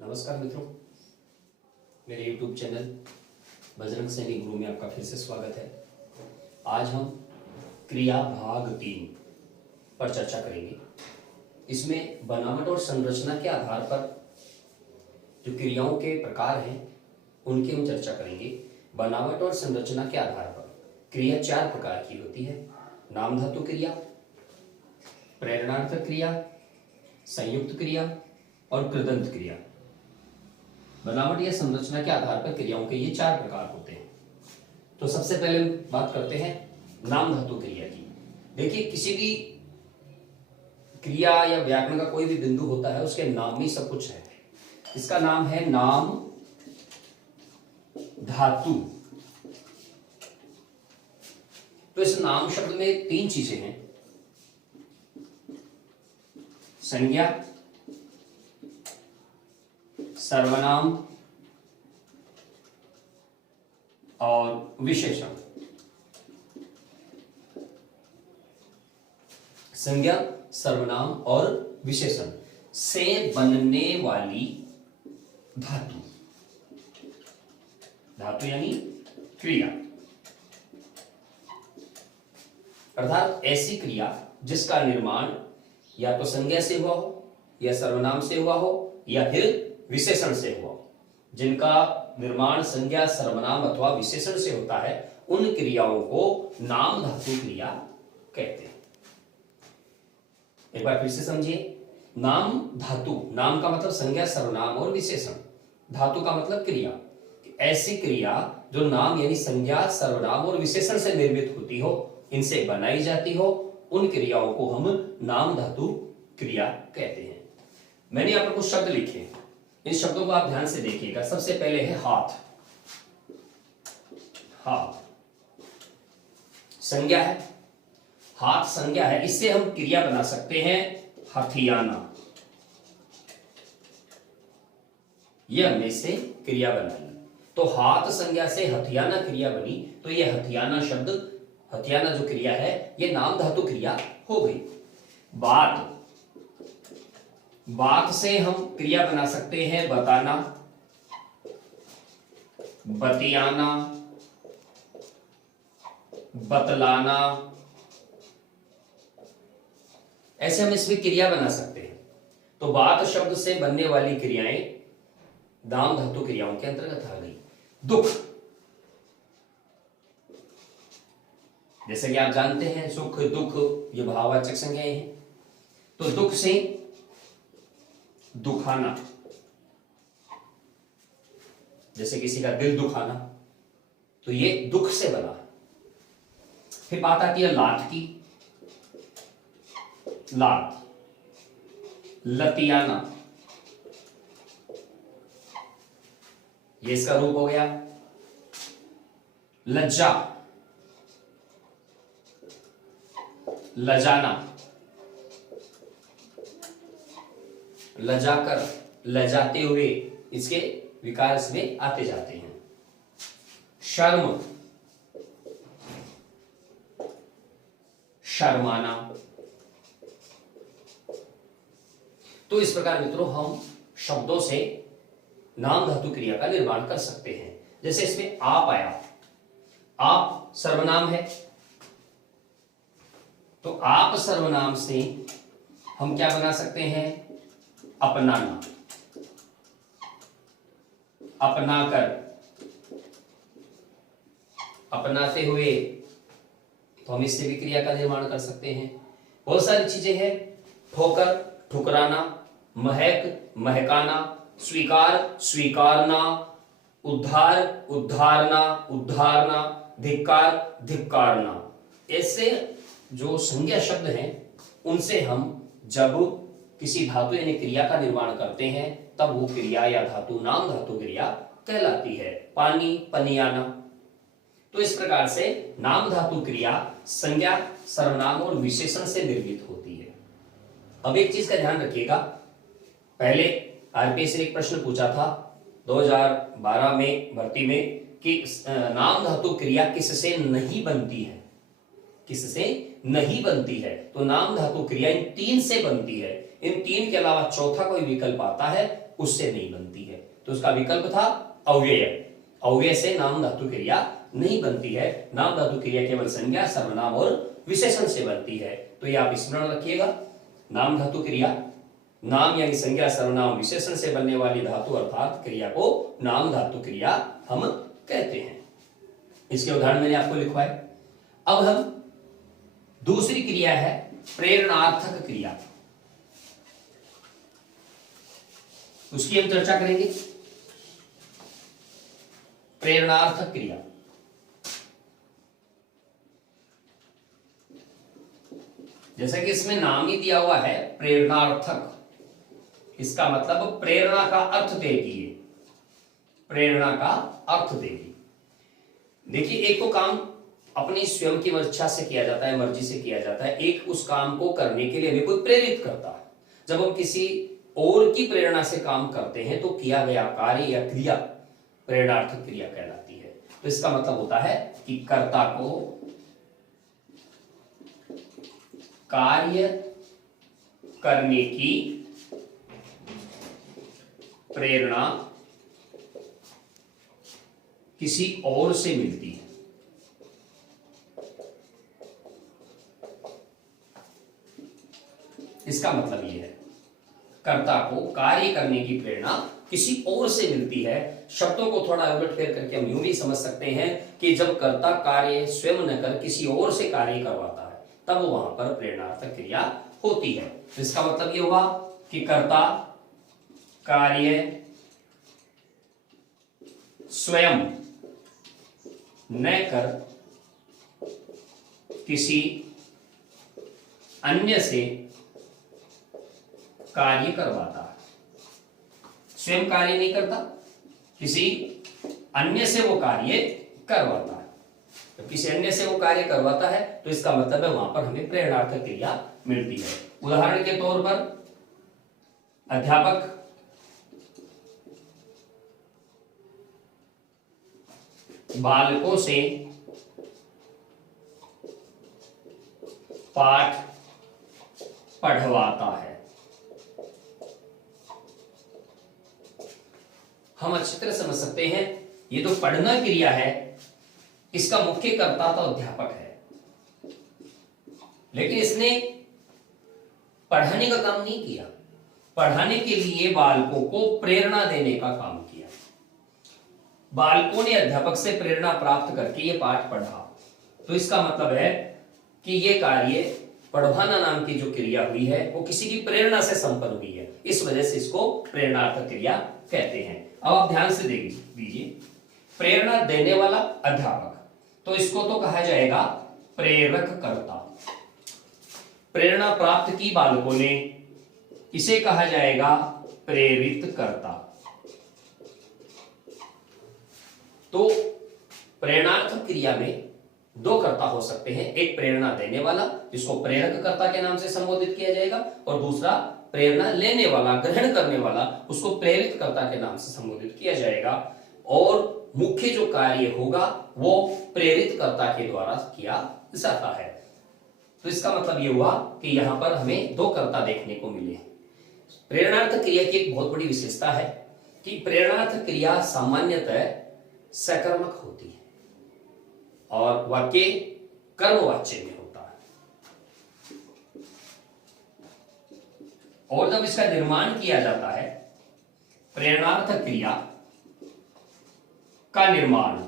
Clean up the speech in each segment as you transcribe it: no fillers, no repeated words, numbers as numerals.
नमस्कार मित्रों, मेरे YouTube चैनल बजरंग सैनिक गुरु में आपका फिर से स्वागत है। आज हम क्रिया भाग 3 पर चर्चा करेंगे। इसमें बनावट और संरचना के आधार पर जो क्रियाओं के प्रकार हैं उनकी हम चर्चा करेंगे। बनावट और संरचना के आधार पर क्रिया 4 प्रकार की होती है: नाम धातु क्रिया, प्रेरणार्थक क्रिया, संयुक्त क्रिया और कृदंत क्रिया। बनावट या संरचना के आधार पर क्रियाओं के ये 4 प्रकार होते हैं। तो सबसे पहले बात करते हैं नाम धातु क्रिया की। देखिए, किसी भी क्रिया या व्याकरण का कोई भी बिंदु होता है, उसके नाम में सब कुछ है। इसका नाम है नाम धातु। तो इस नाम शब्द में 3 चीजें हैं: संज्ञा, सर्वनाम और विशेषण। संज्ञा, सर्वनाम और विशेषण से बनने वाली धातु। धातु यानी क्रिया, अर्थात ऐसी क्रिया जिसका निर्माण या तो संज्ञा से हुआ हो, या सर्वनाम से हुआ हो, या फिर विशेषण से हुआ। जिनका निर्माण संज्ञा, सर्वनाम अथवा विशेषण से होता है, उन क्रियाओं को नाम धातु क्रिया कहते हैं। एक बार फिर से समझिए, नाम धातु, नाम का मतलब संज्ञा, सर्वनाम और विशेषण, धातु का मतलब क्रिया। ऐसी क्रिया जो नाम यानी संज्ञा, सर्वनाम और विशेषण से निर्मित होती हो, इनसे बनाई जाती हो, उन क्रियाओं को हम नाम धातु क्रिया कहते हैं। मैंने यहां पर कुछ शब्द लिखे हैं, इन शब्दों को आप ध्यान से देखिएगा। सबसे पहले है हाथ। हाथ संज्ञा है, हाथ संज्ञा है, इससे हम क्रिया बना सकते हैं हथियाना। यह हमने से क्रिया बनाई, तो हाथ संज्ञा से हथियाना क्रिया बनी, तो यह हथियाना शब्द, हथियाना जो क्रिया है, यह नाम धातु क्रिया हो गई। बात, बात से हम क्रिया बना सकते हैं बताना, बतियाना, बतलाना, ऐसे हम इसमें क्रिया बना सकते हैं। तो बात शब्द से बनने वाली क्रियाएं नाम धातु क्रियाओं के अंतर्गत आ गई। दुख, जैसे कि आप जानते हैं, सुख, दुख ये भाववाचक संज्ञाएं हैं। तो दुख से दुखाना, जैसे किसी का दिल दुखाना, तो ये दुख से बना। फिर बात आती है लात की। लात, लतियाना, ये इसका रूप हो गया। लज्जा, लजाना, लजाकर, लजाते हुए, इसके विकार इसमें आते जाते हैं। शर्म, शर्माना। तो इस प्रकार मित्रों हम शब्दों से नाम धातु क्रिया का निर्माण कर सकते हैं। जैसे इसमें आप आया, आप सर्वनाम है, तो आप सर्वनाम से हम क्या बना सकते हैं? अपनाना, अपनाकर, अपनाते हुए, तो हम इससे भी क्रिया का निर्माण कर सकते हैं। बहुत सारी चीजें हैं: ठोकर, ठुकराना, महक, महकाना, स्वीकार, स्वीकारना, उद्धार, उद्धारना, उद्धारना, धिक्कार, धिक्कारना। ऐसे जो संज्ञा शब्द हैं, उनसे हम जब किसी धातु यानी क्रिया का निर्माण करते हैं, तब वो क्रिया या धातु नाम धातु क्रिया कहलाती है। पानी, पनियाना। तो इस प्रकार से नाम धातु क्रिया संज्ञा, सर्वनाम और विशेषण से निर्मित होती है। अब एक चीज का ध्यान रखिएगा, पहले आरपीएस ने एक प्रश्न पूछा था 2012 में भर्ती में कि नाम धातु क्रिया किससे नहीं बनती है, किससे नहीं बनती है। तो नाम धातु क्रिया इन 3 से बनती है। इन तीन के अलावा चौथा कोई विकल्प आता है उससे नहीं बनती है। तो उसका विकल्प था अव्यय। अव्यय से नाम धातु क्रिया नहीं बनती है। नाम धातु क्रिया केवल संज्ञा, सर्वनाम और विशेषण से बनती है। तो ये आप स्मरण रखिएगा, नाम धातु क्रिया, नाम यानी संज्ञा, सर्वनाम, विशेषण से बनने वाली धातु अर्थात क्रिया को नाम धातु क्रिया हम कहते हैं। इसके उदाहरण मैंने आपको लिखवाए। अब हम दूसरी क्रिया है प्रेरणार्थक क्रिया, उसकी हम चर्चा करेंगे। प्रेरणार्थक क्रिया, जैसा कि इसमें नाम ही दिया हुआ है प्रेरणार्थक, इसका मतलब प्रेरणा का अर्थ देगी, प्रेरणा का अर्थ देगी। देखिए, एक तो काम अपनी स्वयं की इच्छा से किया जाता है, मर्जी से किया जाता है, एक उस काम को करने के लिए हमें कोई प्रेरित करता है। जब हम किसी और की प्रेरणा से काम करते हैं तो किया गया कार्य या क्रिया प्रेरणार्थक क्रिया कहलाती है। तो इसका मतलब होता है कि कर्ता को कार्य करने की प्रेरणा किसी और से मिलती है। इसका मतलब यह है, कर्ता को कार्य करने की प्रेरणा किसी और से मिलती है। शब्दों को थोड़ा उलट फेर करके हम यूं भी समझ सकते हैं कि जब कर्ता कार्य स्वयं न कर किसी और से कार्य करवाता है तब वहां पर प्रेरणार्थक क्रिया होती है। तो इसका मतलब यह हुआ कि कर्ता कार्य स्वयं न कर किसी अन्य से कार्य करवाता है। स्वयं कार्य नहीं करता, किसी अन्य से वो कार्य करवाता है। तो किसी अन्य से वो कार्य करवाता है तो इसका मतलब है वहां पर हमें प्रेरणार्थक क्रिया मिलती है। उदाहरण के तौर पर अध्यापक बालकों से पाठ पढ़वाता है। हम अच्छी तरह समझ सकते हैं, ये तो पढ़ना क्रिया है, इसका मुख्य कर्ता तो अध्यापक है, लेकिन इसने पढ़ाने का काम नहीं किया। पढ़ाने के लिए बालकों को प्रेरणा देने का काम किया। बालकों ने अध्यापक से प्रेरणा प्राप्त करके ये पाठ पढ़ा। तो इसका मतलब है कि ये कार्य पढ़वाना नाम की जो क्रिया हुई है वो किसी की प्रेरणा से संपन्न हुई है, इस वजह से इसको प्रेरणार्थक क्रिया कहते हैं। अब आप ध्यान से दीजिए, प्रेरणा देने वाला अध्यापक, तो इसको तो कहा जाएगा प्रेरक कर्ता। प्रेरणा प्राप्त की बालकों ने, इसे कहा जाएगा प्रेरित कर्ता। तो प्रेरणार्थक क्रिया में दो कर्ता हो सकते हैं, एक प्रेरणा देने वाला जिसको प्रेरक कर्ता के नाम से संबोधित किया जाएगा, और दूसरा प्रेरणा लेने वाला, ग्रहण करने वाला, उसको प्रेरित कर्ता के नाम से संबोधित किया जाएगा। और मुख्य जो कार्य होगा वो प्रेरित कर्ता के द्वारा किया जाता है। तो इसका मतलब यह हुआ कि यहां पर हमें दो कर्ता देखने को मिले। प्रेरणार्थक क्रिया की एक बहुत बड़ी विशेषता है कि प्रेरणार्थक क्रिया सामान्यतः सकर्मक होती है और वाक्य कर्मवाच्य में होता है। और जब इसका निर्माण किया जाता है, प्रेरणार्थक क्रिया का निर्माण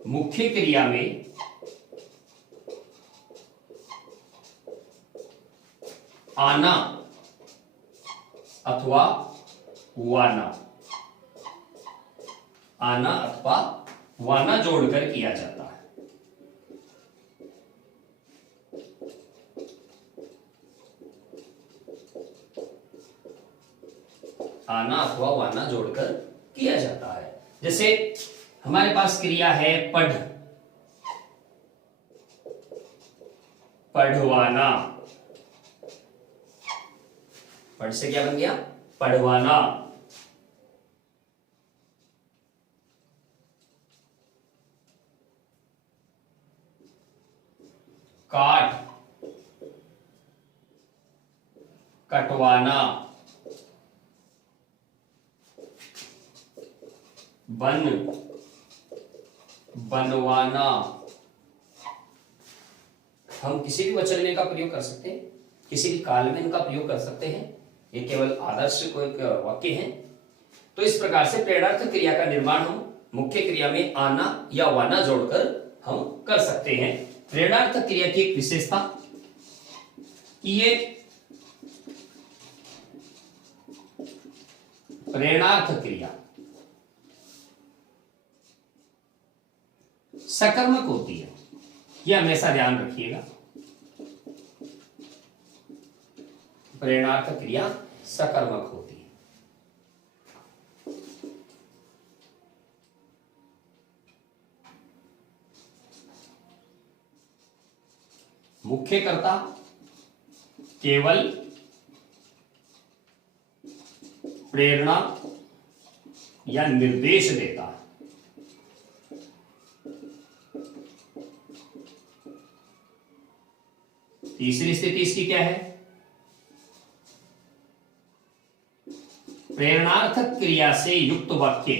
मुख्य क्रिया में आना अथवा वाना, आना अथवा वाना जोड़कर किया जाता है। आना अथवा वाना जोड़कर किया जाता है। जैसे हमारे पास क्रिया है पढ़, पढ़वाना। पढ़ से क्या बन गया? पढ़वाना। काट, कटवाना, बन, बनवाना। हम किसी भी वचन में का प्रयोग कर सकते हैं, किसी भी काल में इनका प्रयोग कर सकते हैं। ये केवल आदर्श कोई वाक्य है। तो इस प्रकार से प्रेरणार्थ क्रिया का निर्माण हम मुख्य क्रिया में आना या वाना जोड़कर हम कर सकते हैं। प्रेरणार्थ क्रिया की एक विशेषता कि ये प्रेरणार्थ क्रिया सकर्मक होती है, यह हमेशा ध्यान रखिएगा। प्रेरणार्थ क्रिया सकर्मक होती है। मुख्य कर्ता केवल प्रेरणा या निर्देश देता है। तीसरी स्थिति इसकी क्या है? प्रेरणार्थक क्रिया से युक्त वाक्य,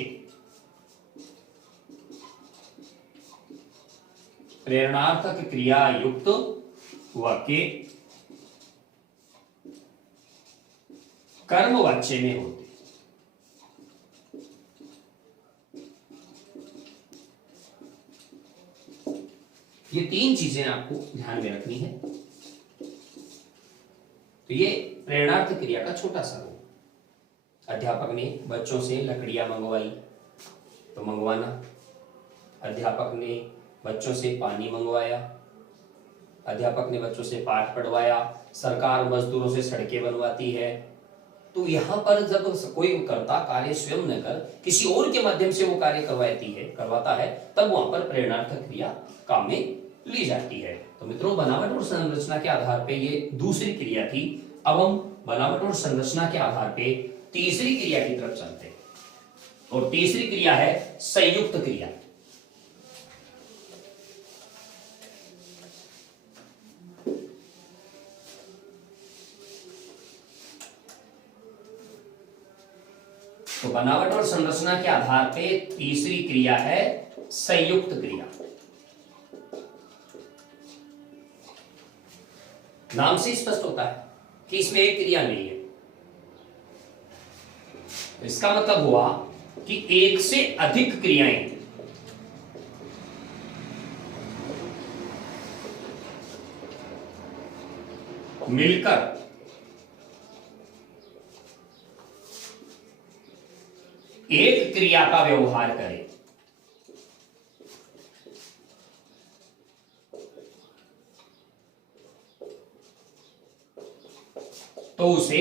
प्रेरणार्थक क्रिया युक्त वाक्य कर्मवाच्य में होते। ये तीन चीजें आपको ध्यान में रखनी है। तो ये प्रेरणार्थ क्रिया का छोटा सा रूप। अध्यापक ने बच्चों से लकड़ियां मंगवाई तो मंगवाना, अध्यापक ने बच्चों से पानी मंगवाया, अध्यापक ने बच्चों से पाठ पढ़वाया, सरकार मजदूरों से सड़कें बनवाती है। तो यहां पर जब कोई कर्ता कार्य स्वयं न कर किसी और के माध्यम से वो कार्य करवाता है, तब वहां पर प्रेरणार्थक क्रिया काम में ली जाती है। तो मित्रों, बनावट और संरचना के आधार पे ये दूसरी क्रिया थी। अब हम बनावट और संरचना के आधार पे तीसरी क्रिया की तरफ चलते हैं, और तीसरी क्रिया है संयुक्त क्रिया। तो बनावट और संरचना के आधार पे तीसरी क्रिया है संयुक्त क्रिया। नाम से स्पष्ट होता है कि इसमें एक क्रिया नहीं है। इसका मतलब हुआ कि एक से अधिक क्रियाएं मिलकर एक क्रिया का व्यवहार करें। तो उसे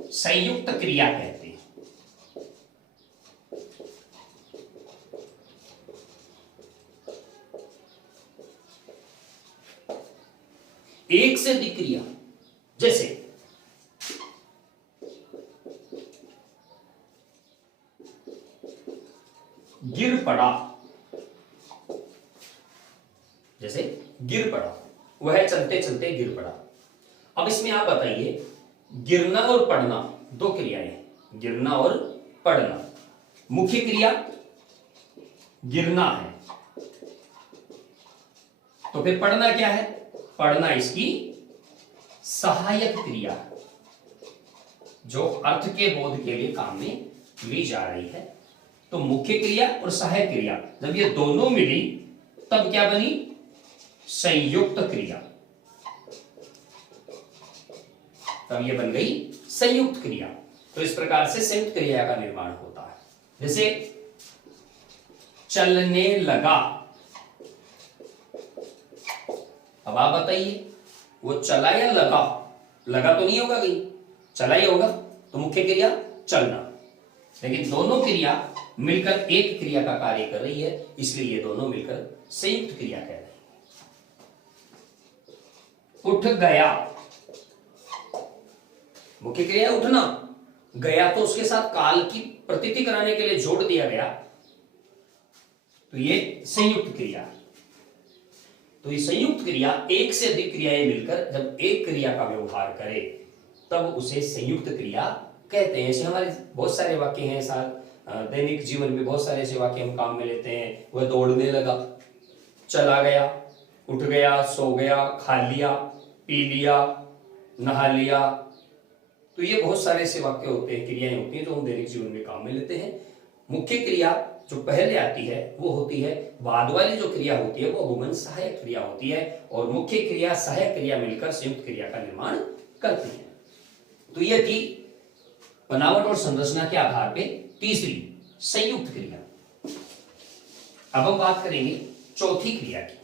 संयुक्त क्रिया कहते हैं। एक से अधिक क्रिया, जैसे गिर पड़ा, जैसे गिर पड़ा, वह चलते चलते गिर पड़ा। अब इसमें आप बताइए, गिरना और पड़ना दो क्रियाएं हैं, गिरना और पड़ना। मुख्य क्रिया गिरना है, तो फिर पढ़ना क्या है? पढ़ना इसकी सहायक क्रिया जो अर्थ के बोध के लिए काम में ली जा रही है। तो मुख्य क्रिया और सहायक क्रिया जब ये दोनों मिली तब क्या बनी? संयुक्त क्रिया। तब ये बन गई संयुक्त क्रिया। तो इस प्रकार से संयुक्त क्रिया का निर्माण होता है। जैसे चलने लगा, अब आप बताइए वो चला या लगा? लगा तो नहीं होगा, कहीं चला ही होगा, तो मुख्य क्रिया चलना। लेकिन दोनों क्रिया मिलकर एक क्रिया का कार्य कर रही है, इसलिए ये दोनों मिलकर संयुक्त क्रिया कह रहे हैं। उठ गया, मुख्य क्रिया उठना, गया तो उसके साथ काल की प्रतीति कराने के लिए जोड़ दिया गया, तो ये संयुक्त क्रिया। तो ये संयुक्त क्रिया एक से अधिक क्रियाएं मिलकर जब एक क्रिया का व्यवहार करे तब उसे संयुक्त क्रिया कहते हैं। ऐसे हमारे बहुत सारे वाक्य हैं दैनिक जीवन में, बहुत सारे ऐसे वाक्य हम काम में लेते हैं। वह दौड़ने लगा, चला गया, उठ गया, सो गया, खा लिया, पी लिया, नहा लिया। तो ये बहुत सारे ऐसे वाक्य होते हैं, क्रियाएं होती हैं जो हम दैनिक जीवन में काम में लेते हैं। मुख्य क्रिया जो पहले आती है वो होती है, बाद वाली जो क्रिया होती है वो अभुवन सहायक क्रिया होती है, और मुख्य क्रिया सहायक क्रिया मिलकर संयुक्त क्रिया का निर्माण करती है। तो यह थी बनावट और संरचना के आधार पे तीसरी संयुक्त क्रिया। अब हम बात करेंगे चौथी क्रिया की,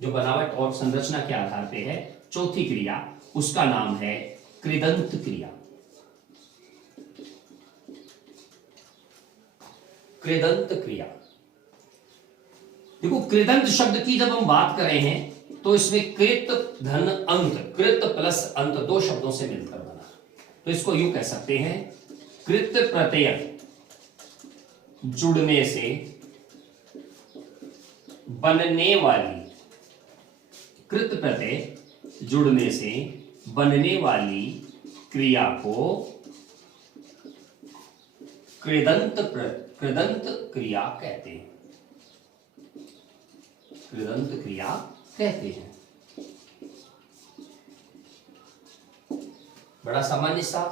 जो बनावट और संरचना के आधार पे है। चौथी क्रिया, उसका नाम है कृदंत क्रिया। कृदंत क्रिया। देखो, कृदंत शब्द की जब हम बात कर रहे हैं तो इसमें कृत धन अंत, कृत प्लस अंत दो शब्दों से मिलकर बना। तो इसको यूं कह सकते हैं, कृत प्रत्यय जुड़ने से बनने वाली, कृत प्रत्यय जुड़ने से बनने वाली क्रिया को कृदंत क्रिया कहते हैं। कृदंत क्रिया कहते हैं। बड़ा सामान्य सा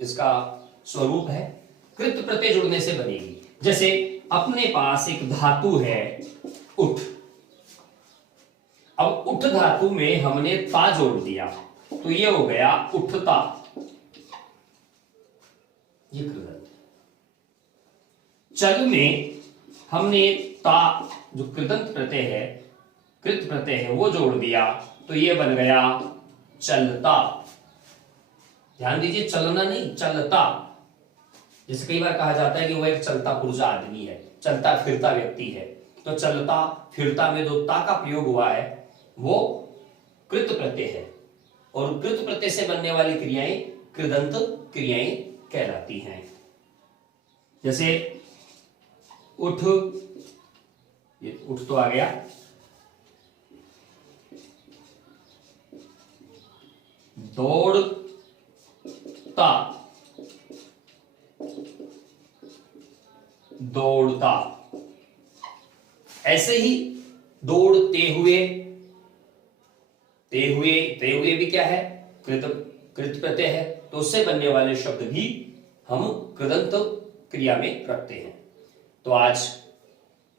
इसका स्वरूप है। कृत प्रत्यय जुड़ने से बनेगी। जैसे अपने पास एक धातु है उठ, अब उठ धातु में हमने ता जोड़ दिया तो ये हो गया उठता। ये कृदंत। चल में हमने ता, जो कृदंत प्रत्यय है, कृत प्रत्यय है, वो जोड़ दिया तो ये बन गया चलता। ध्यान दीजिए, चलना नहीं, चलता। जैसे कई बार कहा जाता है कि वो एक चलता पुर्जा आदमी है, चलता फिरता व्यक्ति है, तो चलता फिरता में जो ता का प्रयोग हुआ है वो कृत प्रत्यय है, और कृत प्रत्यय से बनने वाली क्रियाएं कृदंत क्रियाएं कहलाती हैं। जैसे उठ, ये उठ तो आ गया, दौड़ता, दौड़ता। ऐसे ही दौड़ते हुए, ते हुए भी क्या है, कृत प्रत्यय है, तो उससे बनने वाले शब्द भी हम कृदंत क्रिया में रखते हैं। तो आज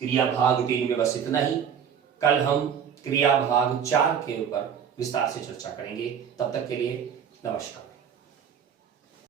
क्रिया भाग 3 में बस इतना ही। कल हम क्रिया भाग 4 के ऊपर विस्तार से चर्चा करेंगे। तब तक के लिए नमस्कार।